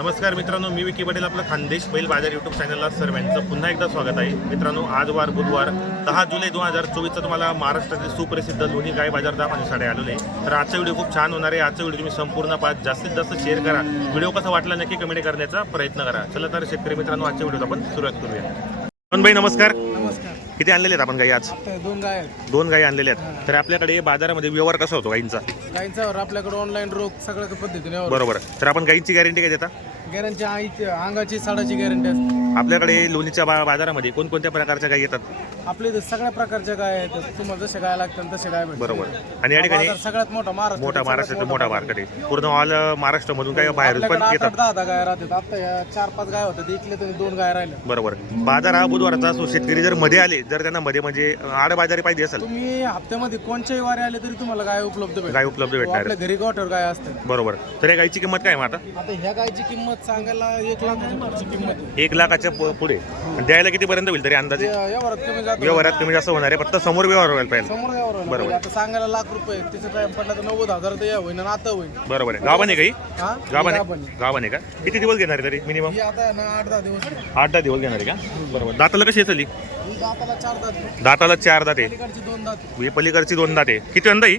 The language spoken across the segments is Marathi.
नमस्कार मित्रांनो मी विकी पटेल आपलं खानदेश बैल बाजार युट्यूब चॅनलला सर्वांचं पुन्हा एकदा स्वागत आहे. मित्रांनो आज वार बुधवार दहा जुलै दोन हजार चोवीसचा तुम्हाला महाराष्ट्रातील सुप्रसिद्ध लोणी गाय बाजार दहा माझ्यासाठी आलेले आहे तर आजचा व्हिडिओ खूप छान होणार आहे. आजचा व्हिडिओ तुम्ही संपूर्ण पाच जास्तीत जास्त शेअर करा. व्हिडिओ कसा वाटला नक्की कमेंट करण्याचा प्रयत्न करा. चला तर शेतकरी मित्रांनो आजच्या व्हिडिओला आपण सुरुवात करूया. पण भाई नमस्कार. नमस्कार. किती आणलेले आहेत आपण गाई आज? दोन गाय दोन गाई आणलेल्या आहेत. तर आपल्याकडे बाजारामध्ये व्यवहार कसा होतो गाईंचा? गायींच्यावर आपल्याकडे ऑनलाईन रोग सगळ्या पद्धतीने बरोबर. तर आपण गाईंची गॅरंटी काय देता? गॅरंटी आईची अंगाची साडाची गॅरंटी असते. आपल्याकडे लोणीच्या बा बाजारामध्ये कोणकोणत्या प्रकारच्या गाई येतात? आपल्या इथे सगळ्या प्रकारच्या गाय आहेत. तुम्हाला जशा गाय लागतात तसे गाय भेटतात. बरोबर. आणि या ठिकाणी बाजार सगळ्यात मोठा महाराष्ट्र मोठा महाराष्ट्राचा मोठा मार्केट आहे. पूर्ण ऑल महाराष्ट्रामधून काही बाहेर पण आठ येतात. आठ दहा दहा गाय राहतात. आता या चार पाच गाय होतात इथले तरी दोन गाय राहिल्या बरोबर. बाजार हा बुधवारचा असो शेतकरी जर मध्ये आले जर त्यांना मध्ये म्हणजे आड बाजारी पाहिजे असेल. तुम्ही हप्त्यामध्ये कोणत्याही वारे आले तरी तुम्हाला गाय उपलब्ध गाय उपलब्ध भेटणार. आपल्या घरी गोठ्यावर गाय असते बरोबर. तर या गायची किंमत काय मग आता? आता ह्या गायची किंमत सांगायला एक पुढची किंमत आहे. एक लाखाच्या पु- पुढे. द्यायला किती पर्यंत होईल तरी अंदाजे? व्यवहारात कमी जातो व्यवहारात कमी जास्त होणार आहे. फक्त समोर व्यवहार व्हायला पाहिजे. समोर. आता सांगायला लाख रुपये तिचं काय पडलं तर नव्वद हजार तर या होईन आणि आता होईल बरोबर आहे. गावाने काही हा? गावाने. गावाने का? किती दिवस घेणार आहे तरी मिनिमम? ही आता आहे ना आठ दहा दिवस. आठ दहा दिवस घेणार आहे का? बरोबर. दाताला कशी ही? ही दाताला चार दात. दाताला चार दाते पलीकडची दोन दात आहे. ही पलीकडची दोन दाते किती अंदा ही?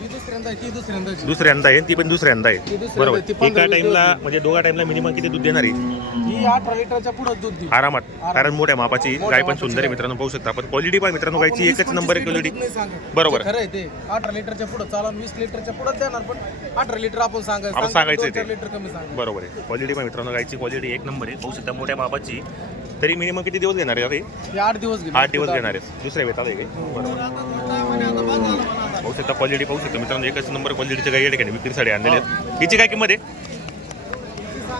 ही दुसऱ्यांदा आहे, ती दुसऱ्यांदाची दुसऱ्यांदा आहे ती पण दुसऱ्यांदा आहे. दुसऱ्यांदा बरोबर. आहे, ती पंधरा एका वीस टाइमला म्हणजे दोघा टाइमला मिनिमम किती दूध देणार आहे? अठरा लिटरच्या पुढे दूध देईल आरामात. कारण मोठ्या मापाची मोठ्या गाय पण मापाची सुंदर आहे गाय. मित्रांनो पाहू शकता आपण. क्वालिटी पण मित्रांनो गायची एकच नंबर आहे क्वालिटी. बरोबर. जे खरं आहे ते. अठरा लिटरच्या पुढे चाला वीस लिटरच्या पुढे देणार पण अठरा लिटर आपण सांगायचं आपण सांगायचं ते. लिटर कमी सांग. बरोबर आहे. क्वालिटी पण मित्रांनो गायची क्वालिटी एक नंबर आहे. पाहू शकता मोठ्या मापाची. तरी मिनिमम किती दिवस घेणार आहे हे? आठ दिवस आठ दिवस घेणार आहे. दुसऱ्या वेताला आहे काय बरोबर. पाहू शकता क्वालिटी पाहू शकता मित्रांनो एकच नंबर क्वालिटीच्या गाई या ठिकाणी विक्रीसाठी आणलेल्या आहेत. हिची काय किंमत आहे?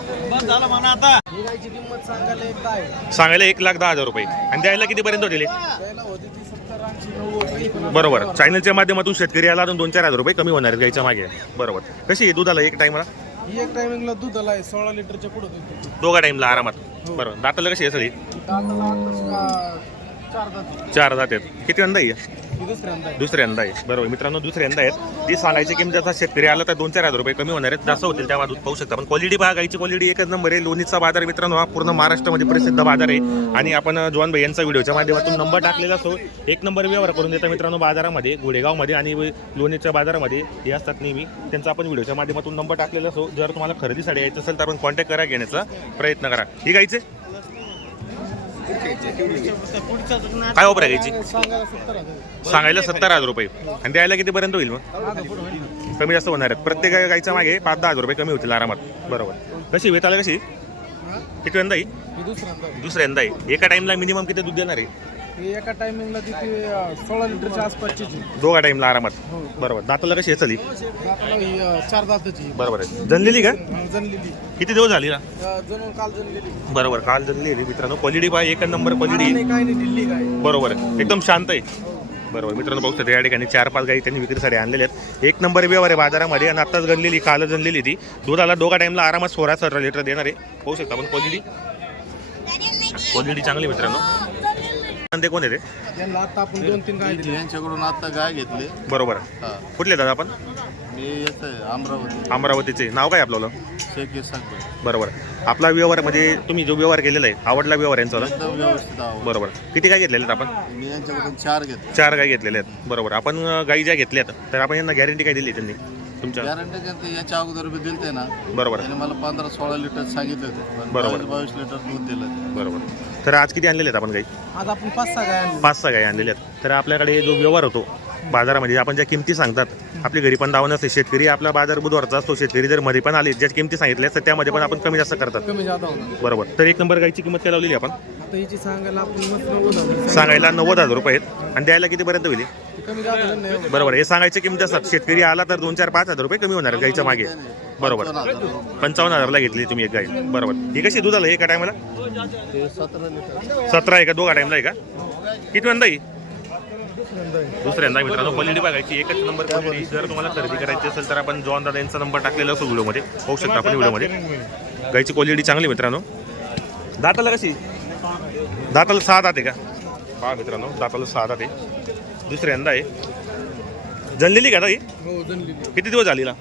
ही किंमत सांगायला आहे एक लाख दहा हजार रुपये. आणि द्यायला कितीपर्यंत होतील हे? द्यायला होती ती सत्तर ऐंशी नव्वद काही पण आता बरोबर चॅनलच्या माध्यमातून शेतकरी याला अजून दोन चार हजार रुपये कमी होणार आहेत गायच्या मागे. बरोबर. कशी आहे दुधाला एक टाइमला ही एक टायमिंगला दूध आलाय सोळा लिटरच्या पुढे दूध. दोघा टाइमला आरामात. बरोबर. दाताला कशी ही? दाताला आताच का- चार दात चार जात आहेत. किती अंदा आहे? ही दुसऱ्यांदा आहे. दुसऱ्यांदा आहे. बरोबर. मित्रांनो दुसऱ्यांदा आहेत. ती सांगायची किंमत जसा शेतकरी आला तर दोन चार हजार रुपये कमी होणार आहेत. जास्त होतील त्या दूध पाहू शकता. पण क्वालिटी पहा गायची क्वालिटी एकच नंबर आहे. लोणीचा बाजार मित्रांनो हा पूर्ण महाराष्ट्रामध्ये प्रसिद्ध बाजार आहे. आणि आपण जॉन भाई यांचा व्हिडिओच्या माध्यमातून नंबर टाकलेला असो एक नंबर व्यवहार करून देता मित्रांनो बाजारामध्ये गुडेगावमध्ये आणि लोणीच्या बाजारामध्ये. हे असतात नेहमी. त्यांचा आपण व्हिडिओच्या माध्यमातून नंबर टाकलेला असो जर तुम्हाला खरेदीसाठी यायचं असेल तर आपण कॉन्टॅक्ट करा घेण्याचा प्रयत्न करा. ही गायचे काय ऑफर आहे सांगायला सत्तर हजार रुपये. आणि द्यायला कितीपर्यंत होईल मग. कमी जास्त होणार आहेत. प्रत्येक गाय- गायच्या मागे पाच दहा हजार रुपये कमी होतील आरामात. बरोबर. कशी वेताला कशी? किती यंदा दुसऱ्यांदा आहे. दुसऱ्यांदा. आहे. एका टाइमला मिनिमम किती दूध देणार आहे? ही एका टायमिंगला सोळा लिटरच्या आसपासची जी. दोघा टाइमला आरामात. हो. बरोबर. दाताला कशी? दाताला ही अं, चार दाताची बरोबर. आहे जनलेली का? अं, जनलेली किती दिवस झाली ना? अं, काल जनलेली बरोबर. काल जनलेली मित्रांनो. क्वालिटी पहा एक नंबर क्वालिटी नाही काय नाही दिल्ली काय? बरोबर. आहे एकदम शांत आहे. बरोबर. मित्रांनो बघू शकता या ठिकाणी चार पाच गाई त्यांनी विक्रीसाठी आणलेल्या आहेत. एक नंबर व्यवहार आहे बाजारामध्ये आणि आत्ताच गणलेली काल जनलेली ती. दुधाला दोघा टाइमला आरामात सोळा सतरा लिटर देणार आहे. पाहू शकता आपण क्वालिटी क्वालिटी चांगली मित्रांनो. आणि ते कोण आहे ते यांना आता आपण दोन तीन काय दिले. यांच्याकडून आता गाय घेतली. बरोबर. हा. कुठले दादा आपण? मी येत आहे अमरावती. अमरावतीचे. नाव काय आपलं? शेख बरोबर. आपला व्यवहार म्हणजे तुम्ही जो व्यवहार केलेला आहे आवडला व्यवहार यांचा एकदम व्यवस्थित आवड बरोबर. किती गाय घेतलेले आहेत आपण? मी यांच्याकडून चार घेतले. चार गाय घेतलेल्या आहेत. बरोबर. आपण अं, गाई ज्या घेतल्यात तर आपण यांना गॅरंटी काय दिली त्यांनी? तुमच्या? गॅरंटी त्यांचे याच्या अगोदर बी दिलते ना. बरोबर. त्याने मला पंधरा सोळा लिटर सांगितले होते. पण बरोबर. बावीस बावीस लिटर दूध दिलं. बरोबर. तर आज किती आणलेले आहेत आपण गाई? आज आपण पाच सहा आणले पाच सहा गाई आणलेल्या आहेत. तर आपल्याकडे जो व्यवहार होतो बाजारामध्ये आपण ज्या किमती सांगतात आपली घरी पण दावा नसते शेतकरी आपला बाजार बुधवारचा असतो शेतकरी जर मध्ये पण आले ज्या किमती सांगितल्या तर त्यामध्ये पण आपण कमी जास्त करतात. कमी बरोबर. तर एक नंबर गायची किंमत काय लावलेली आपण? आता हिची सांगायला आपण मस्त नव्वद हजार सांगायला नव्वद हजार रुपये आहेत. आणि द्यायला कितीपर्यंत होईल? नाही. बरोबर हे सांगायची किंमत असतात शेतकरी आला तर दोन चार पाच हजार रुपये कमी होणार गाईच्या मागे. बरोबर. पंचावन्न हजारला घेतली तुम्ही एक गाय. बरोबर. ही कशी दुधाला एका टायमाला ते सतरा लिटर सतरा आहे का? दोघा टाइमला आहे का? किती ही? दुसऱ्यांदा मित्रांनो. क्वालिटी बघायची एकच नंबर क्वालिटी जर तुम्हाला खरेदी करायची असेल तर आपण जॉन दादा यांचा नंबर टाकलेला असतो व्हिडिओमध्ये पाहू शकता आपण व्हिडिओमध्ये गायची क्वालिटी चांगली मित्रांनो. दाताला कशी? दाताला सहा दात आहे का? पहा मित्रांनो दाताला सहा दात आहे. दुसऱ्यांदा आहे. जनलेली का ताई हो? किती दिवस झाली ना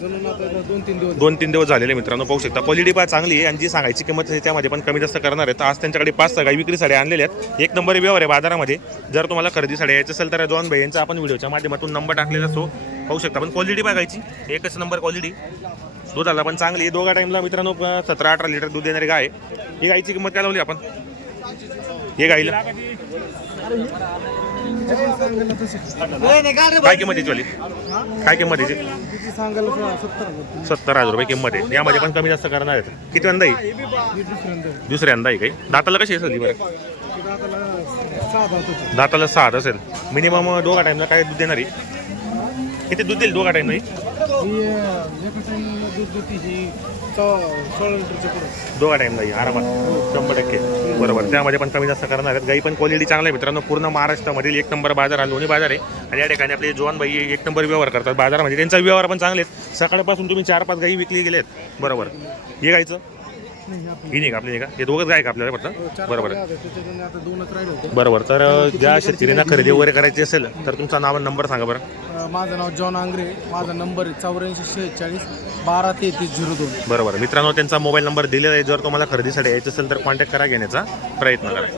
जणून आता दोन तीन दिवस. दोन तीन दिवस झालेले मित्रांनो पाहू शकता. क्वालिटी पा चांगली आहे आणि जी सांगायची किंमत आहे त्यामध्ये पण कमी जास्त करणार आहेत आज त्यांच्याकडे पाच सगळ्या विक्रीसाठी आणलेल्या आहेत. एक नंबर व्यवहार आहे बाजारामध्ये. जर तुम्हाला खरेदीसाठी यायचं असेल तर जॉन भाई यांचा आपण व्हिडिओच्या माध्यमातून नंबर टाकलेला असतो. पाहू शकता पण क्वालिटी बघायची एकच नंबर क्वालिटी. दुधाला पण चांगली आहे. दोघा टाईमला मित्रांनो सतरा अठरा लिटर दूध देणारी गाय आहे. ही गायची किंमत काय लावली आपण? हे गाईला. काय किंमत याची काय किंमत याची सत्तर हजार रुपये किंमत आहे. यामध्ये पण कमी जास्त करणार आहेत. किती वंदा आहे? दुसऱ्यांदा आहे काही? दाताला कशी असेल ही बरं? दाताला सहा असेल. मिनिमम दोघा टाईमला काय दूध आहे? किती दूध देईल दोघा टाईम सोळा लिटरच्या पुढे. दोघा टाईमला ही आरामात. शंभर टक्के. बरोबर. त्यामध्ये पण कमी जास्त करणार आहेत. गाई पण क्वालिटी चांगला आहे मित्रांनो. पूर्ण महाराष्ट्रामधील एक नंबर बाजार हा लोणी बाजार आहे. आणि या ठिकाणी आपले जवान भाई एक नंबर व्यवहार करतात. बाजारामध्ये त्यांचा व्यवहार पण चांगले आहेत. सकाळपासून तुम्ही चार पाच गाई विकली गेलेत. बरोबर. हे गायचं ही नाही का आपली नाही का? हे दोघंच गाय का आपल्याला बरोबर बरोबर. तर ज्या शेतकऱ्यांना खरेदी वगैरे करायची असेल तर तुमचा नाव आणि नंबर सांगा बरं. माझं नाव जॉन आंग्रे माझा नंबर आहे चौऱ्याऐंशी शेहेचाळीस बारा तेहतीस झिरो दोन. बरोबर. मित्रांनो त्यांचा मोबाईल नंबर दिलेला आहे. जर तुम्हाला खरेदीसाठी यायचं असेल तर कॉन्टॅक्ट करा घेण्याचा प्रयत्न करा.